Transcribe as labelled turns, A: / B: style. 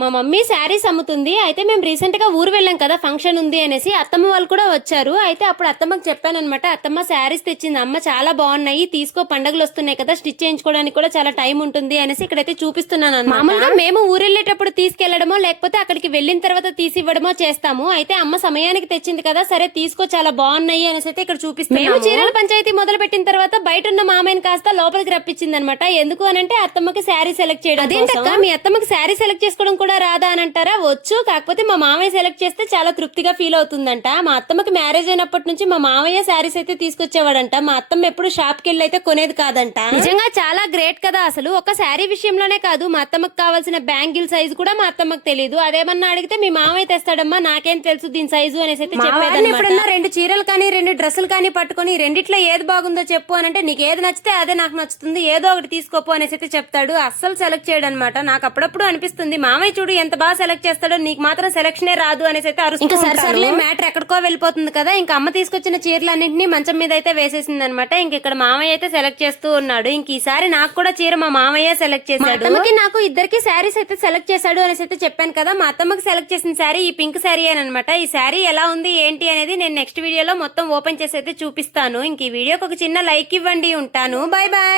A: మా మమ్మీ శారీస్ అమ్ముతుంది. అయితే మేము రీసెంట్గా ఊరు వెళ్ళాం కదా ఫంక్షన్ ఉంది అనేసి అత్తమ్మ వాళ్ళు కూడా వచ్చారు. అయితే అప్పుడు అత్తమ్మకి చెప్పానన్నమాట అత్తమ్మ శారీస్ తెచ్చింది. అమ్మ చాలా బాగున్నాయి. తీసుకో పండగలు వస్తున్నాయి కదా స్టిచ్ చేయించుకోవడానికి కూడా చాలా టైం ఉంటుంది అనేసి ఇక్కడైతే చూపిస్తున్నాను. మామూలుగా మేము ఊరు వెళ్ళేటప్పుడు తీసుకెళ్ళడమో లేకపోతే అక్కడికి వెళ్ళిన తర్వాత తీసి ఇవ్వడమో చేస్తాము. అయితే అమ్మ సమయానికి తెచ్చింది కదా సరే తీసుకో చాలా బాగున్నాయి అనేసి అయితే ఇక్కడ చూపిస్తాము మేము చీరల పంచాయతీ మొదలు పెట్టిన తర్వాత బయట ఉన్న మామయ్యని కాస్త లోపలికి రప్పించింది అనమాట ఎందుకు అనంటే అత్తమ్మకి శారీ సెలెక్ట్ చేయడం అదేంటక్క? మీ అత్తమ్మకి శారీ సెలెక్ట్ చేసుకోవడం కూడా రాదా అని అంటారా? వచ్చు. కాకపోతే మా మామయ్య సెలెక్ట్ చేస్తే చాలా తృప్తిగా ఫీల్ అవుతుందంట. మా అత్తమ్మకి మ్యారేజ్ అయినప్పటి నుంచి మా మామయ్య శారీస్ అయితే తీసుకొచ్చేవాడంట. మా అత్తమ్మ ఎప్పుడు షాప్కి వెళ్ళి అయితే కొనేది కాదంట. నిజంగా చాలా గ్రేట్ కదా అసలు. ఒక శారీ విషయంలోనే కాదు మా అత్తమ్మకి కావాల్సిన బ్యాంగిల్ సైజు కూడా మా అత్తమ్మకి తెలియదు అదేమన్నా అడిగితే మీ మామయ్య తెస్తాడమ్మా నాకేం తెలుసు దీని సైజు అనేసి అయితే ఎప్పుడన్నా రెండు చీరలు కానీ రెండు డ్రెస్సులు కానీ పట్టుకొని రెండిట్లో ఏది బాగుందో చెప్పు అని అంటే నీకు ఏది నచ్చితే అదే నాకు నచ్చుతుంది ఏదో ఒకటి తీసుకోపో అనేసి అయితే చెప్తాడు. అస్సలు సెలెక్ట్ చేయడం అనమాట నాకు అప్పుడప్పుడు అనిపిస్తుంది మామయ్య చూడు ఎంత బాగా సెలెక్ట్ చేస్తాడో నీకు మాత్రం సెలక్షనే రాదు అనేసి అయితే ఇంకా సరే మ్యాటర్ ఎక్కడికో వెళ్ళిపోతుంది కదా ఇంకా అమ్మ తీసుకొచ్చిన చీరలన్నింటినీ మంచం మీద అయితే వేసేసింది అనమాట ఇంక ఇక్కడ మామయ్య అయితే సెలెక్ట్ చేస్తూ ఉన్నాడు. ఇంక ఈసారి నాకు కూడా చీర మా మామయ్య సెలెక్ట్ చేశాడు. నాకు ఇద్దరికి శారీస్ అయితే సెలెక్ట్ చేశాడు అనేసి అయితే చెప్పాను కదా మా అత్తమ్మకి సెలెక్ట్ చేసిన శారీ ఈ పింక్ శారీ అనమాట. ఈ శారీ ఎలా ఉంది ఏంటి అనేది నేను నెక్స్ట్ వీడియోలో మొత్తం ఓపెన్ చేసి అయితే చూపిస్తాను. ఇంక ఈ వీడియోకి ఒక చిన్న లైక్ ఇవ్వండి ఉంటాను. Bye bye